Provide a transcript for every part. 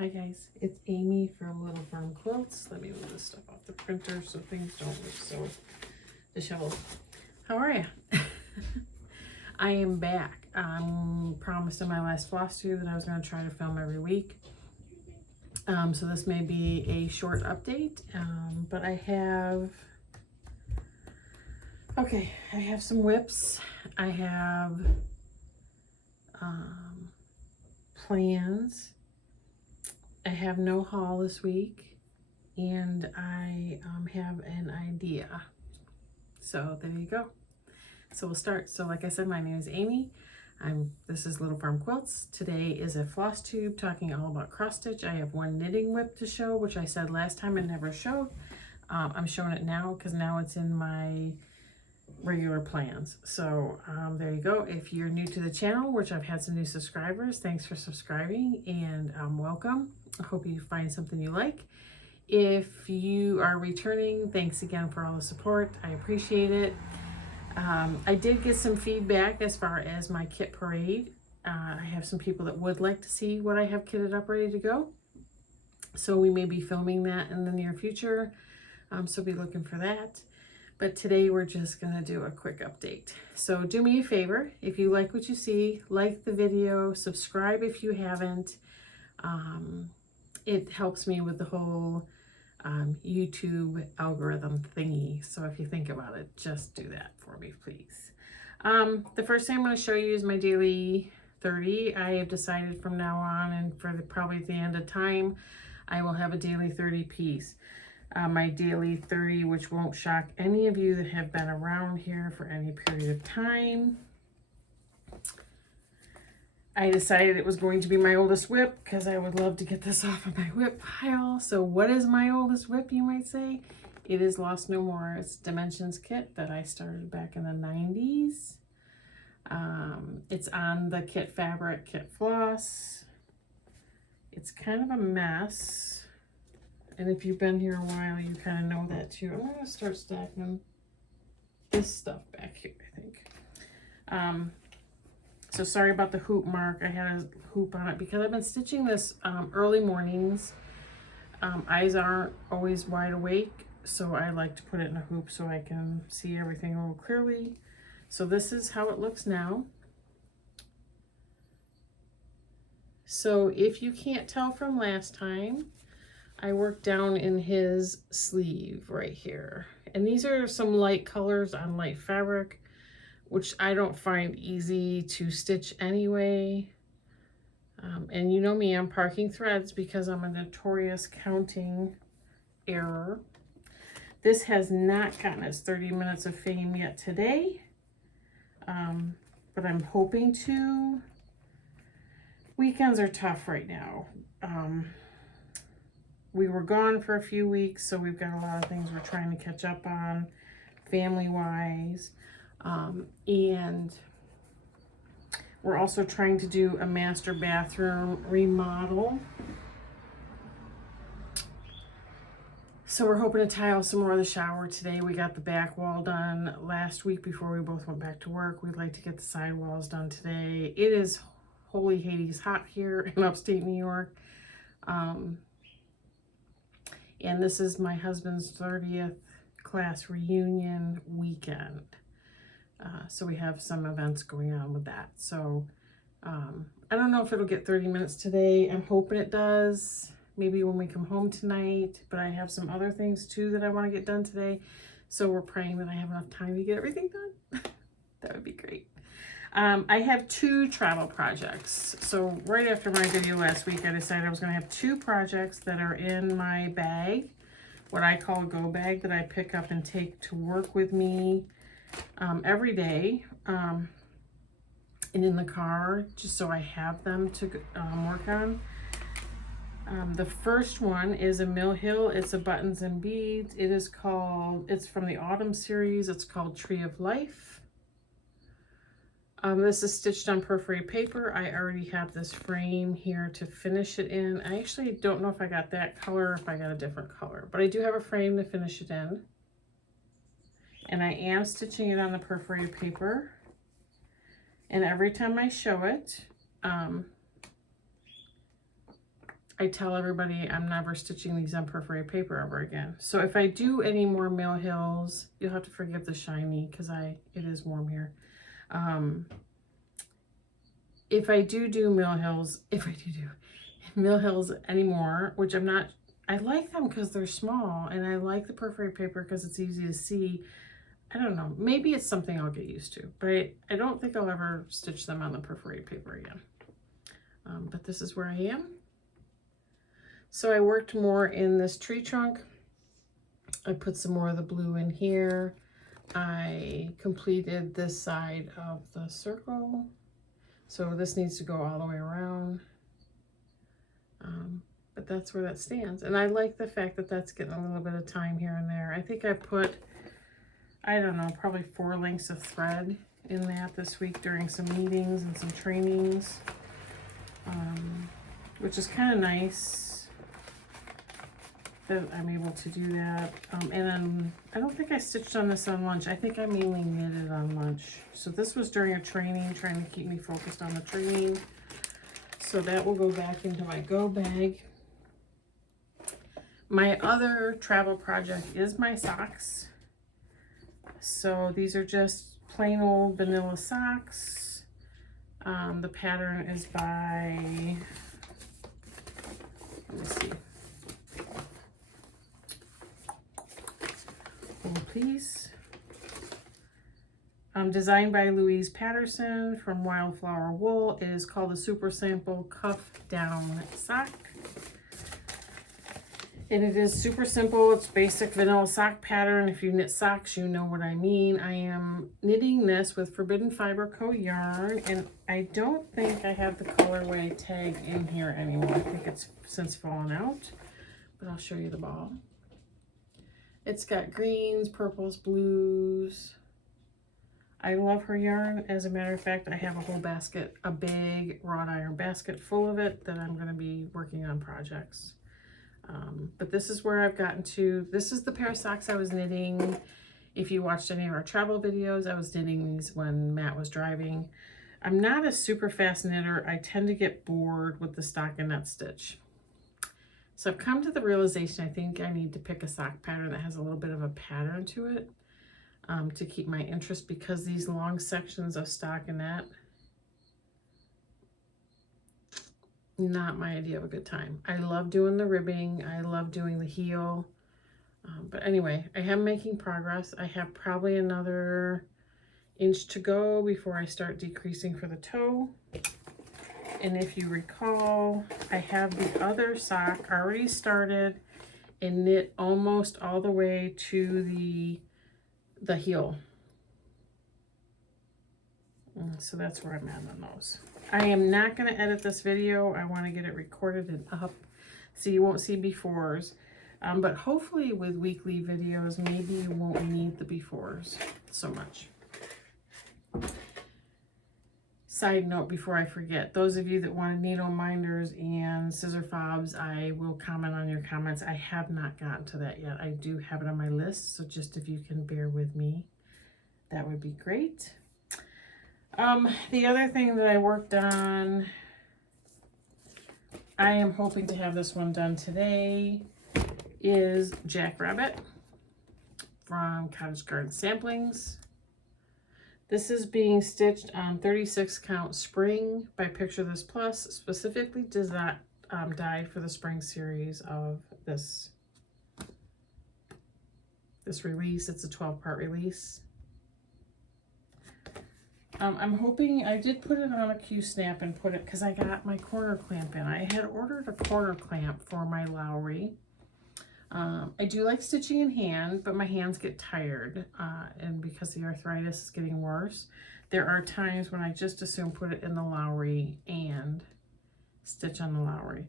Hi guys, it's Amy from Little Farm Quilts. Let me move this stuff off the printer so things don't look so disheveled. How are you? I am back. I promised in my last floss tube that I was going to try to film every week. So this may be a short update, but I have some whips. I have plans. I have no haul this week, and I have an idea. So there you go. So we'll start. So like I said, my name is Amy. This is Little Farm Quilts. Today is a floss tube talking all about cross stitch. I have one knitting whip to show, which I said last time I never showed. I'm showing it now because now it's in my regular plans. So there you go. If you're new to the channel, which I've had some new subscribers, thanks for subscribing and welcome. I hope you find something you like. If you are returning, thanks again for all the support. I appreciate it. I did get some feedback as far as my kit parade. I have some people that would like to see what I have kitted up ready to go. So we may be filming that in the near future. So be looking for that. But today we're just gonna do a quick update. So do me a favor, if you like what you see, like the video, subscribe if you haven't. It helps me with the whole YouTube algorithm thingy. So if you think about it, just do that for me, please. The first thing I'm going to show you is my daily 30. I have decided from now on, and for probably the end of time, I will have a daily 30 piece. My daily 30, which won't shock any of you that have been around here for any period of time. I decided it was going to be my oldest whip because I would love to get this off of my whip pile. So what is my oldest whip, you might say? It is Lost No More. It's Dimensions kit that I started back in the 90s. It's on the kit fabric, kit floss. It's kind of a mess. And if you've been here a while, you kind of know that too. I'm going to start stacking this stuff back here, I think. So sorry about the hoop mark. I had a hoop on it because I've been stitching this early mornings. Eyes aren't always wide awake, so I like to put it in a hoop so I can see everything a little clearly. So this is how it looks now. So if you can't tell from last time, I worked down in his sleeve right here. And these are some light colors on light fabric, which I don't find easy to stitch anyway. And you know me, I'm parking threads because I'm a notorious counting error. This has not gotten its 30 minutes of fame yet today, but I'm hoping to. Weekends are tough right now. We were gone for a few weeks, so we've got a lot of things we're trying to catch up on, family-wise. And we're also trying to do a master bathroom remodel. So we're hoping to tile some more of the shower today. We got the back wall done last week before we both went back to work. We'd like to get the side walls done today. It is holy Hades hot here in upstate New York. And this is my husband's 30th class reunion weekend. So we have some events going on with that. So I don't know if it'll get 30 minutes today. I'm hoping it does. Maybe when we come home tonight. But I have some other things too that I want to get done today. So we're praying that I have enough time to get everything done. That would be great. I have 2 travel projects. So right after my video last week, I decided I was going to have 2 projects that are in my bag. What I call a go bag that I pick up and take to work with me every day, and in the car, just so I have them to work on. The first one is a Mill Hill. It's a buttons and beads. It's from the autumn series. It's called Tree of Life. This is stitched on perforated paper. I already have this frame here to finish it in. I actually don't know if I got that color or if I got a different color, but I do have a frame to finish it in. And I am stitching it on the perforated paper. And every time I show it, I tell everybody I'm never stitching these on perforated paper ever again. So if I do any more Mill Hills, you'll have to forgive the shiny because it is warm here. If I do Mill Hills, Mill Hills anymore, which I'm not, I like them because they're small, and I like the perforated paper because it's easy to see. I don't know, maybe it's something I'll get used to, but I don't think I'll ever stitch them on the perforated paper again. But this is where I am. So I worked more in this tree trunk. I put some more of the blue in here. I completed this side of the circle. So this needs to go all the way around. But that's where that stands. And I like the fact that that's getting a little bit of time here and there. I think I put, I don't know, probably 4 lengths of thread in that this week during some meetings and some trainings, which is kind of nice that I'm able to do that. And then I don't think I stitched on this on lunch. I think I mainly knitted on lunch. So this was during a training, trying to keep me focused on the training. So that will go back into my go bag. My other travel project is my socks. So these are just plain old vanilla socks. The pattern is by, let me see. Hold please. Designed by Louise Patterson from Wildflower Wool. It is called the Super Sample Cuff Down Sock. And it is super simple. It's basic vanilla sock pattern. If you knit socks, you know what I mean. I am knitting this with Forbidden Fiber Co. yarn, and I don't think I have the colorway tag in here anymore. I think it's since fallen out, but I'll show you the ball. It's got greens, purples, blues. I love her yarn. As a matter of fact, I have a whole basket, a big wrought iron basket full of it that I'm going to be working on projects. But this is where I've gotten to. This is the pair of socks I was knitting. If you watched any of our travel videos, I was knitting these when Matt was driving. I'm not a super fast knitter. I tend to get bored with the stockinette stitch. So I've come to the realization I think I need to pick a sock pattern that has a little bit of a pattern to it to keep my interest, because these long sections of stockinette, not my idea of a good time. I love doing the ribbing. I love doing the heel. But anyway, I am making progress. I have probably another inch to go before I start decreasing for the toe. And if you recall, I have the other sock already started and knit almost all the way to the heel. So that's where I'm at on those. I am not going to edit this video. I want to get it recorded and up so you won't see befores. But hopefully with weekly videos, maybe you won't need the befores so much. Side note before I forget, those of you that wanted needle minders and scissor fobs, I will comment on your comments. I have not gotten to that yet. I do have it on my list, so just if you can bear with me, that would be great. The other thing that I worked on, I am hoping to have this one done today, is Jackrabbit from Cottage Garden Samplings. This is being stitched on 36 count spring by Picture This Plus, specifically dyed for the spring series of this release. It's a 12-part release. I'm hoping, I did put it on a Q-snap and put it, because I got my corner clamp in. I had ordered a corner clamp for my Lowry. I do like stitching in hand, but my hands get tired, and because the arthritis is getting worse, there are times when I just assume put it in the Lowry and stitch on the Lowry.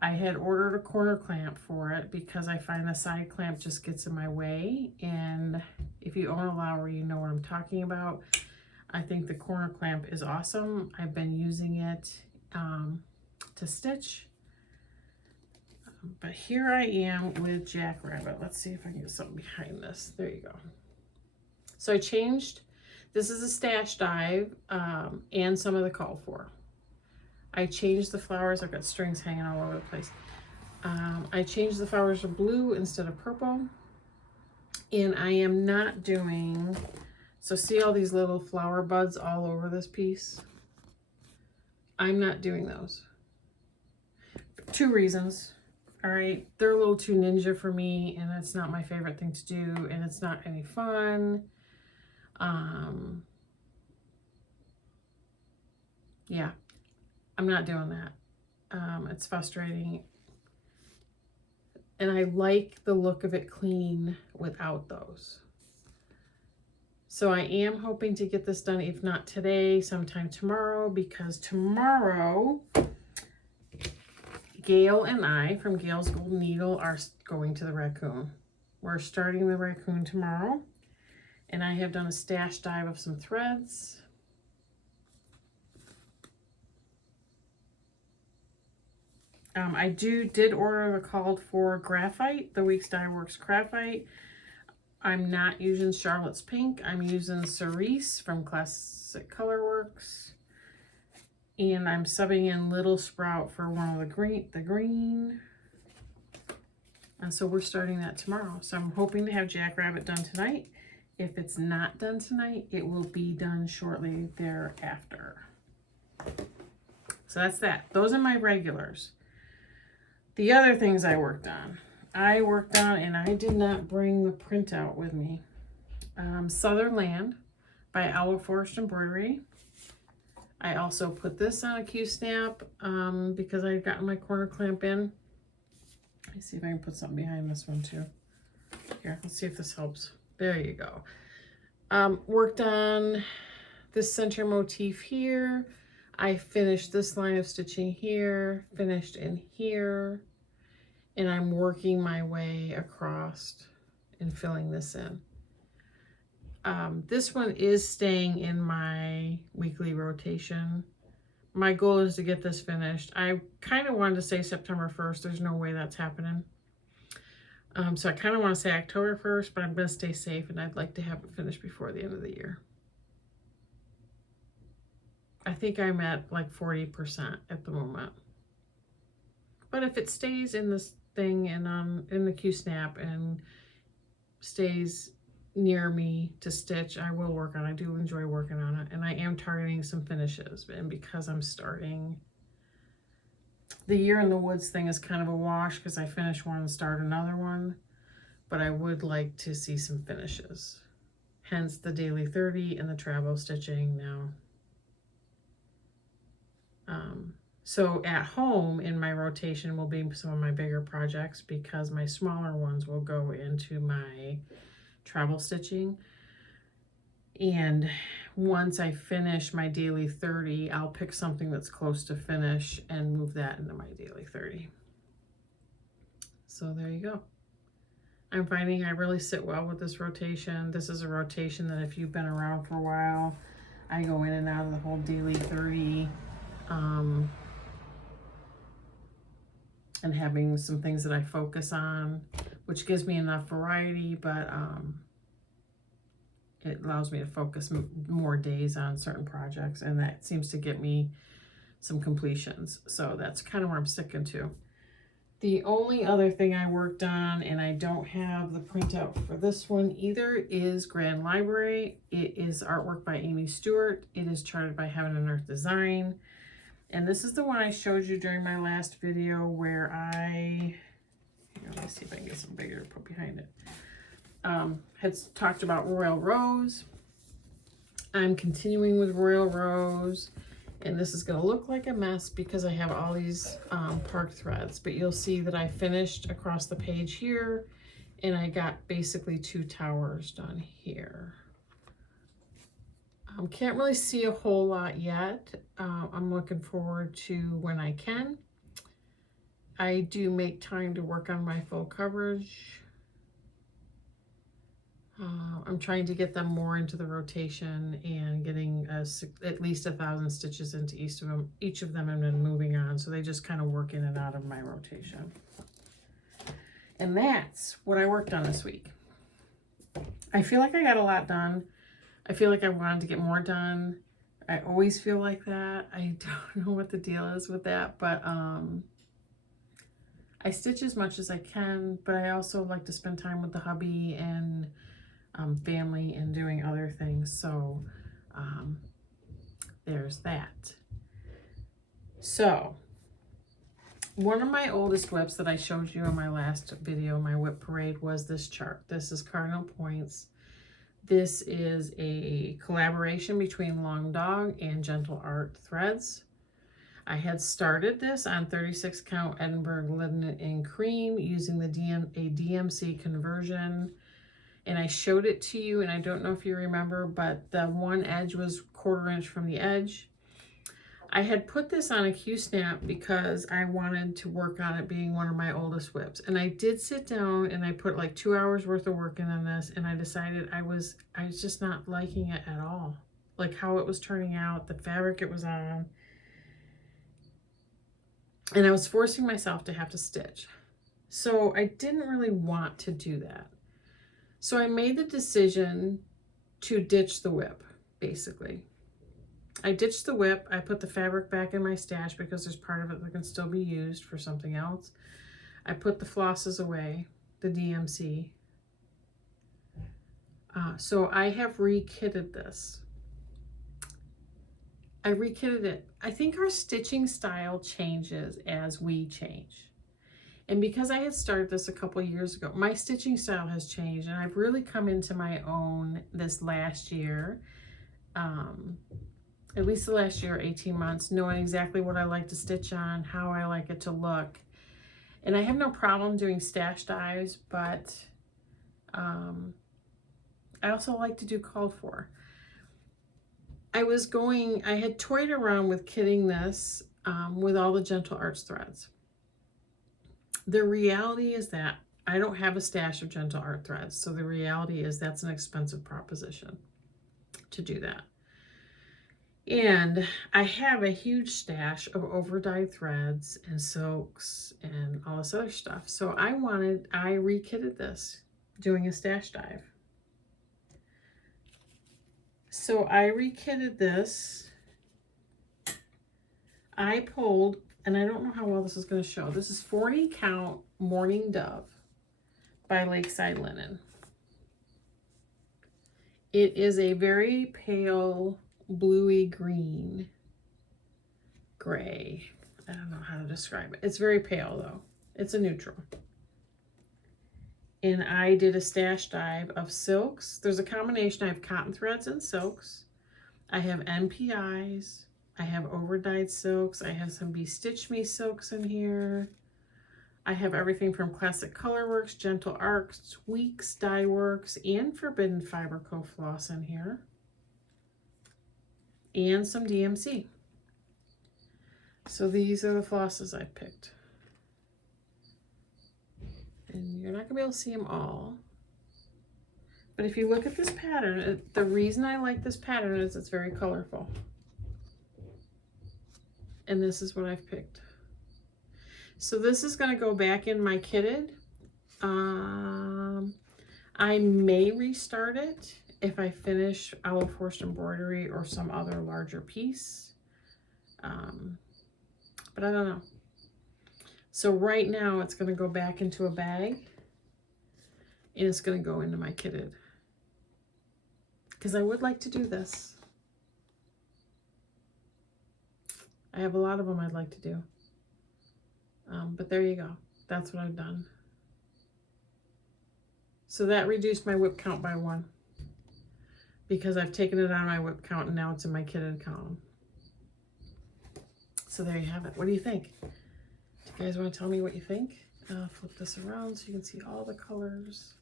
I had ordered a corner clamp for it because I find the side clamp just gets in my way, and if you own a Lowry, you know what I'm talking about. I think the corner clamp is awesome. I've been using it to stitch. But here I am with Jackrabbit. Let's see if I can get something behind this. There you go. So I changed. This is a stash dive and some of the call for. I changed the flowers. I've got strings hanging all over the place. I changed the flowers to blue instead of purple. And I am not doing, so see all these little flower buds all over this piece? I'm not doing those. For 2 reasons. All right, they're a little too ninja for me, and it's not my favorite thing to do, and it's not any fun. Yeah, I'm not doing that. It's frustrating. And I like the look of it clean without those. So I am hoping to get this done, if not today, sometime tomorrow, because tomorrow, Gail and I from Gail's Golden Needle are going to the raccoon. We're starting the raccoon tomorrow, and I have done a stash dive of some threads. I did order the called for graphite, the Weeks Dye Works graphite. I'm not using Charlotte's Pink. I'm using Cerise from Classic Colorworks. And I'm subbing in Little Sprout for one of the green. And so we're starting that tomorrow. So I'm hoping to have Jackrabbit done tonight. If it's not done tonight, it will be done shortly thereafter. So that's that. Those are my regulars. The other things I worked on, and I did not bring the printout with me. Southern Land by Owl Forest Embroidery. I also put this on a Q-snap because I had gotten my corner clamp in. Let me see if I can put something behind this one too. Here, let's see if this helps. There you go. Worked on this center motif here. I finished this line of stitching here, finished in here, and I'm working my way across and filling this in. This one is staying in my weekly rotation. My goal is to get this finished. I kind of wanted to say September 1st. There's no way that's happening. So I kind of want to say October 1st, but I'm going to stay safe, and I'd like to have it finished before the end of the year. I think I'm at like 40% at the moment. But if it stays in this thing and in the Q-snap and stays near me to stitch, I will work on it. I do enjoy working on it, and I am targeting some finishes. And because I'm starting, the Year in the Woods thing is kind of a wash because I finish one and start another one, but I would like to see some finishes. Hence the daily 30 and the travel stitching now. So at home in my rotation will be some of my bigger projects, because my smaller ones will go into my travel stitching. And once I finish my daily 30, I'll pick something that's close to finish and move that into my daily 30. So there you go. I'm finding I really sit well with this rotation. This is a rotation that if you've been around for a while, I go in and out of the whole daily 30. And having some things that I focus on, which gives me enough variety, but it allows me to focus more days on certain projects, and that seems to get me some completions. So that's kind of where I'm sticking to. The only other thing I worked on, and I don't have the printout for this one either, is Grand Library. It is artwork by Amy Stewart. It is charted by Heaven and Earth Design. And this is the one I showed you during my last video where let me see if I can get some bigger to put behind it. Had talked about Royal Rose. I'm continuing with Royal Rose, and this is going to look like a mess because I have all these park threads, but you'll see that I finished across the page here, and I got basically 2 towers done here. Can't really see a whole lot yet. I'm looking forward to when I can. I do make time to work on my full coverage. I'm trying to get them more into the rotation and getting at least 1,000 stitches into each of them, and then moving on. So they just kind of work in and out of my rotation. And that's what I worked on this week. I feel like I got a lot done. I feel like I wanted to get more done. I always feel like that. I don't know what the deal is with that, but I stitch as much as I can, but I also like to spend time with the hubby and family and doing other things. So there's that. So one of my oldest whips that I showed you in my last video, my whip parade, was this chart. This is Cardinal Points. This is a collaboration between Long Dog and Gentle Art Threads. I had started this on 36 count Edinburgh linen in cream using a DMC conversion, and I showed it to you, and I don't know if you remember, but the one edge was 1/4 inch from the edge. I had put this on a Q-snap because I wanted to work on it being one of my oldest whips. And I did sit down and I put like 2 hours worth of work in on this, and I decided I was just not liking it at all. Like how it was turning out, the fabric it was on. And I was forcing myself to have to stitch. So I didn't really want to do that. So I made the decision to ditch the whip, basically. I ditched the whip. I put the fabric back in my stash because there's part of it that can still be used for something else. I put the flosses away, the DMC. So I have rekitted this. I rekitted it. I think our stitching style changes as we change. And because I had started this a couple of years ago, my stitching style has changed, and I've really come into my own this last year. At least the last year, 18 months, knowing exactly what I like to stitch on, how I like it to look. And I have no problem doing stash dives, but I also like to do called for. I had toyed around with kitting this with all the Gentle Arts threads. The reality is that I don't have a stash of Gentle Art threads, so the reality is that's an expensive proposition to do that. And I have a huge stash of over-dyed threads and silks and all this other stuff. So I rekitted this, doing a stash dive. So I rekitted this. I pulled, and I don't know how well this is going to show. This is 40 count Morning Dove by Lakeside Linen. It is a very pale bluey green gray. I don't know how to describe it. It's very pale though. It's a neutral. And I did a stash dive of silks. There's a combination. I have cotton threads and silks. I have NPIs. I have over-dyed silks. I have some Be Stitch Me silks in here. I have everything from Classic Colorworks, Gentle Arts, Weeks, Dye Works, and Forbidden Fiber Co. floss in here. And some DMC. So these are the flosses I picked. And you're not going to be able to see them all. But if you look at this pattern, the reason I like this pattern is it's very colorful. And this is what I've picked. So this is going to go back in my kitted. I may restart it if I finish Owl Forced Embroidery or some other larger piece. But I don't know. So right now it's going to go back into a bag, and it's going to go into my kitted. Because I would like to do this. I have a lot of them I'd like to do. But there you go. That's what I've done. So that reduced my whip count by 1. Because I've taken it out of my whip count and now it's in my kitted column. So there you have it. What do you think? Do you guys want to tell me what you think? I'll flip this around so you can see all the colors.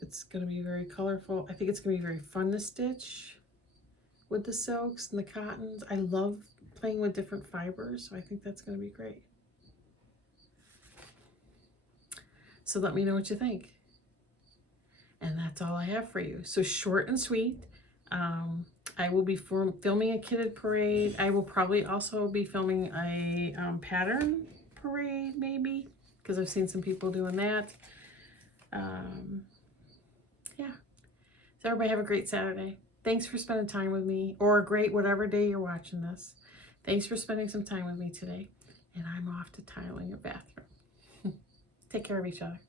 It's going to be very colorful. I think it's going to be very fun to stitch with the silks and the cottons. I love playing with different fibers, so I think that's going to be great. So let me know what you think. And that's all I have for you. So short and sweet. I will be filming a kitted parade. I will probably also be filming a pattern parade, maybe, because I've seen some people doing that. Yeah. So everybody have a great Saturday. thanks for spending time with me, or a great whatever day you're watching this. Thanks for spending some time with me today. And I'm off to tiling a bathroom. Take care of each other.